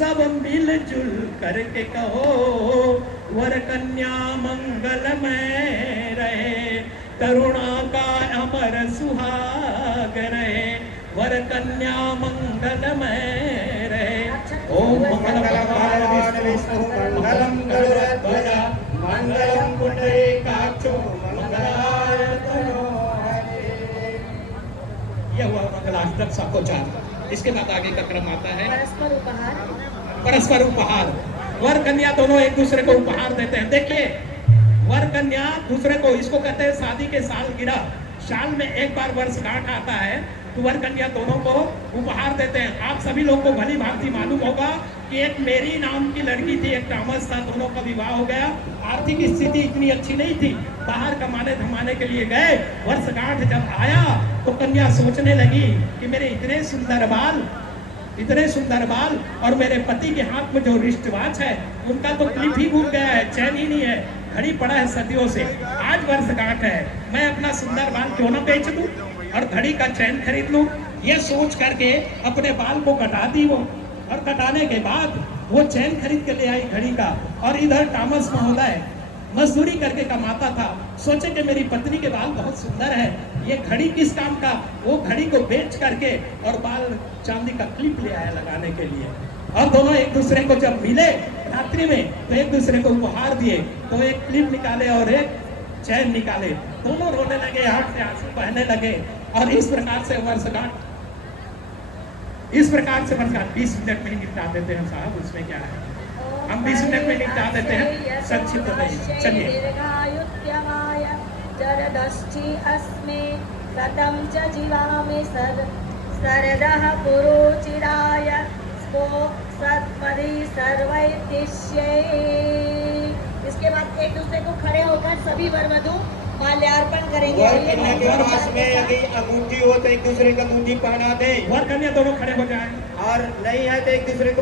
सब मिलजुल करके कहो, वर कन्या मंगलमय रहे, करुणा का अमर सुहाग रहे, वर कन्या मंगलमय रहे। ओम मंगलम विष्णु मंगलम गरुड़ध्वज मंगलम पुंडरीकाक्षो मंगलाय तनो हरे। यह हुआ मंगलाष्टक सबको। इसके बाद आगे का क्रम आता है परस्पर उपहार। परस्पर उपहार। वर कन्या दोनों एक दूसरे को उपहार देते हैं। देखिए, वर कन्या दूसरे को, इसको कहते हैं शादी के सालगिरह। साल में एक बार वर्षगांठ आता है तो वर कन्या दोनों को उपहार देते हैं। आप सभी लोग को भली भांति मालूम होगा कि एक मेरी नाम की लड़की थी, एक टॉमस था, दोनों का विवाह हो गया। आर्थिक स्थिति इतनी अच्छी नहीं थी, बाहर कमाने धमाने के लिए गए। वर्षगांठ जब आया तो कन्या सोचने लगी कि मेरे इतने सुंदर बाल और मेरे पति के हाथ में जो रिस्ट वॉच है उनका तो क्लिप ही घूम गया है, चैन ही नहीं है, घड़ी पड़ा है सदियों से। आज वर्षगांठ है, मैं अपना सुंदर बाल क्यों ना बेच दूं और घड़ी का चैन खरीद लूं। ये सोच करके अपने बाल को कटा दी वो, और कटाने के बाद वो चैन खरीद के ले आई घड़ी का। और इधर टॉमस महोदय मजदूरी करके कमाता था, सोचे कि मेरी पत्नी के बाल बहुत सुंदर है, ये घड़ी किस काम का। वो घड़ी को बेच करके और बाल चांदी का क्लिप ले आया लगाने के लिए। और दोनों एक दूसरे को जब मिले रात्रि में तो एक दूसरे को उपहार दिए, तो एक क्लिप निकाले और एक चैन निकाले, दोनों रोने लगे, आंख से आंसू बहने लगे। और इस प्रकार से वर्षगांठ 20 मिनट में ही निपटा देते हैं साहब, उसमें क्या है, हम 20 मिनट में निपटा देते हैं, संक्षिप्त नहीं। चलिए, दीर्घायुत्यमाय जरदश्चि अस्मे शतं च जीवामि शरदः पुरुचिराय स्पो सत्परि सर्वैतिष्यै। इसके बाद एक दूसरे को खड़े होकर सभी वर वधू माल्यार्पण करेंगे। वर कन्या के पास में यदि अंगूठी हो तो एक दूसरे को अंगूठी पहना दे। वर कन्या दोनों खड़े हो जाएं। और नहीं है तो एक दूसरे को